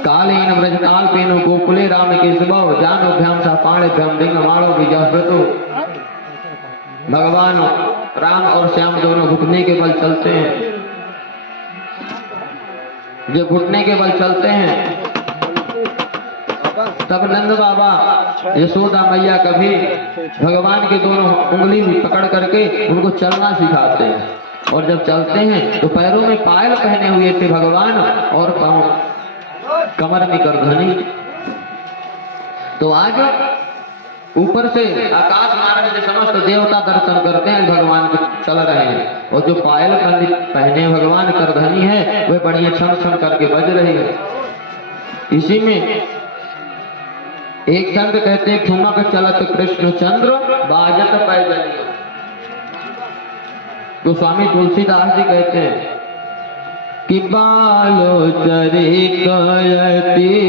कालेन व्रजताल पेनु गोकुले राम के सुबह जानोभ्याम सा पाणेभ्याम दिंगमाणो विजयव्रतो। भगवान राम और श्याम दोनों घुटने के बल चलते हैं। जो घुटने के बल चलते हैं तब नंद बाबा यशोदा मैया कभी भगवान के दोनों उंगली पकड़ करके उनको चलना सिखाते हैं। और जब चलते हैं तो पैरों में पायल पहने हुए थे भगवान और कमर में करधनी। तो आज ऊपर से आकाश मार्ग से समस्त देवता दर्शन करते हैं, भगवान को चल रहे हैं। और जो पायल पहने भगवान करधनी है वह बढ़िया छम छम करके बज रही है। इसी में एक संत कहते हैं ठुमक चलत कृष्ण चंद्र बाजत पैदलिया। तो स्वामी तुलसीदास जी कहते हैं कि बालो चरित अति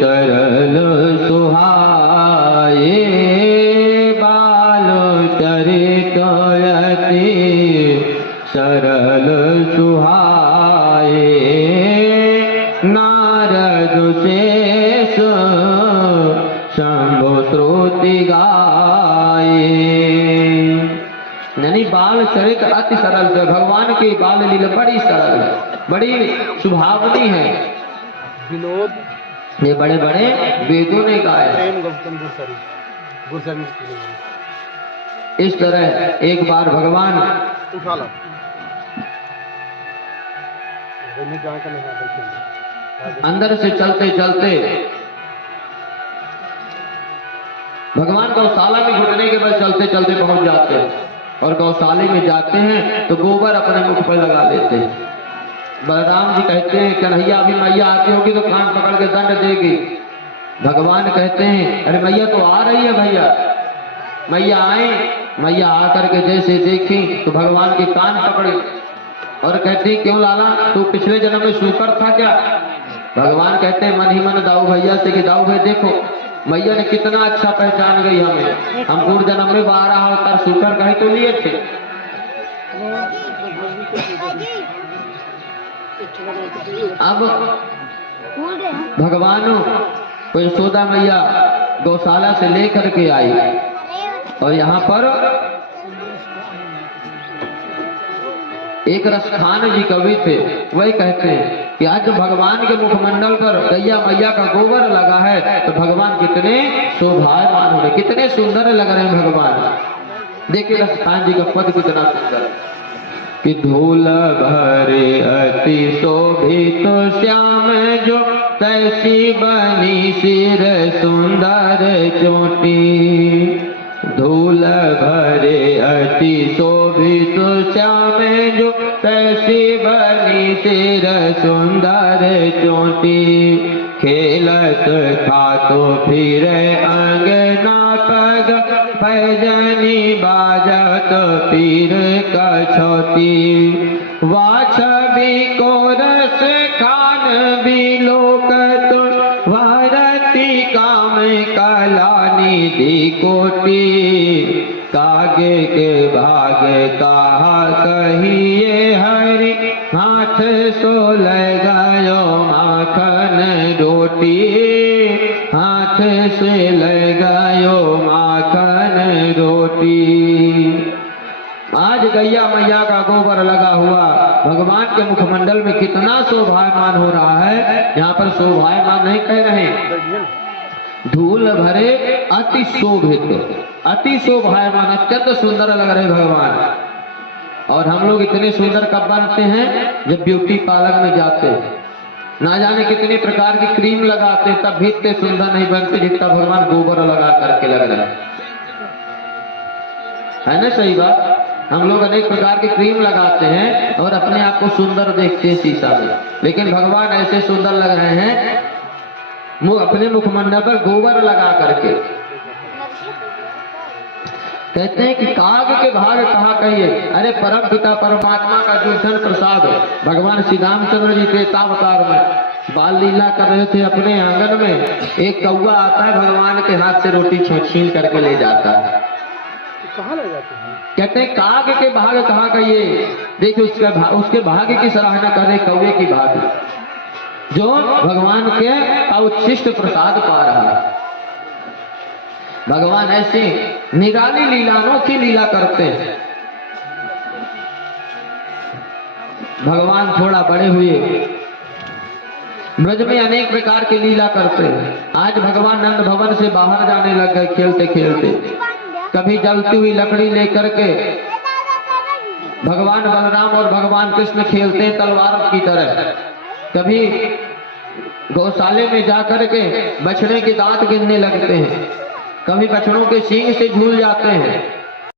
सरल सुहाए, बालो चरित अति सरल सुहाए, नारद शेष शंभु श्रुति गाए। यानी बाल चरित अति सरल है। भगवान की बाल लीला बड़ी सरल है, बड़ी सुभावनी है। विनोद ये बड़े बड़े वेदों ने गाए। इस तरह एक बार भगवान अंदर से चलते चलते भगवान गौशाला में घुटने के बाद चलते चलते पहुंच जाते हैं। और गौशाले में जाते हैं तो गोबर अपने मुख पर लगा लेते हैं। बलराम जी कहते हैं कन्हैया अभी मैया आती होगी तो कान पकड़ के दंड देगी। भगवान कहते हैं अरे मैया तो आ रही है भैया। मैया आए, मैया आकर के जैसे देखी तो भगवान के कान पकड़े और कहती क्यों लाला तू पिछले जन्म में सूकर था क्या? भगवान कहते हैं मन ही मन दाऊ भैया से कि दाऊ भाई देखो मैया ने कितना अच्छा पहचान गई हमें। हम पूर्व जन्म में 12 अवतार सूकर कहीं तो लिए थे। अब भगवान को यशोदा मैया गौशाला से लेकर के आई और यहाँ पर एक रसखान जी कवि थे, वही कहते हैं कि आज भगवान के मुखमंडल पर गैया मैया का गोबर लगा है तो भगवान कितने शोभायमान हो रहे, कितने सुंदर लग रहे हैं भगवान। देखिए रसखान जी का पद कितना सुंदर कि धूल भरे अति शोभित श्याम जो तैसी बनी सिर सुंदर चोटी। धूल भरे अति शोभित श्याम जो तैसी बनी सिर सुंदर चोटी। खेलत था तो फिर अंगना पग पैजनी बाजत पीर कछोती। वाछबी को रस खान बिलोकत भारती काम कलानी दी कोटी। कागे के भाग कहा कहिए हरि हाथ सो लगायो माखन रोटी। हाथ से लगायो माखन रोटी। आज गैया मैया का गोबर लगा हुआ भगवान के मुखमंडल में कितना शोभायमान हो रहा है। यहाँ पर शोभायमान नहीं कह रहे, धूल भरे अति शोभित, अति शोभायमान, अत्यंत सुंदर लग रहे भगवान। और हम लोग इतने सुंदर कब बनते हैं जब ब्यूटी पार्लर में जाते हैं। ना जाने कितने प्रकार की क्रीम लगाते तब भी इतने सुंदर नहीं बनते जितना भगवान गोबर लगा करके लग रहे है ना। सही बात। हम लोग अनेक प्रकार की क्रीम लगाते हैं और अपने आप को सुंदर देखते हैं शीशा में, लेकिन भगवान ऐसे सुंदर लग रहे हैं अपने मुखमंडल पर गोबर लगा करके। कहते हैं कि काग के भाग कहा कहिए। अरे परम पिता परमात्मा का जो जन प्रसाद भगवान श्री रामचंद्र जी त्रेतावतार में बाल लीला कर रहे थे अपने आंगन में, एक कौवा आता है भगवान के हाथ से रोटी छीन करके ले जाता है। कहाँ ले जाते हैं? कहते हैं काग के भाग कहाँ कहिए। देखिए उसके भाग्य की सराहना कर रहे कौवे की भाग्य। जो भगवान के अवशिष्ट प्रसाद पा रहा है। भगवान ऐसी निराली लीला, अनोखी लीला करते हैं। भगवान थोड़ा बड़े हुए, ब्रज में अनेक प्रकार की लीला करते हैं। आज भगवान नंद भवन से बाहर जाने लग गए खेलते खेलते। कभी जलती हुई लकड़ी लेकर के भगवान बलराम और भगवान कृष्ण खेलते हैं तलवार की तरह। कभी गौशाले में जाकर के बछड़े के दांत गिनने लगते हैं। कभी बछड़ों के सींग से झूल जाते हैं।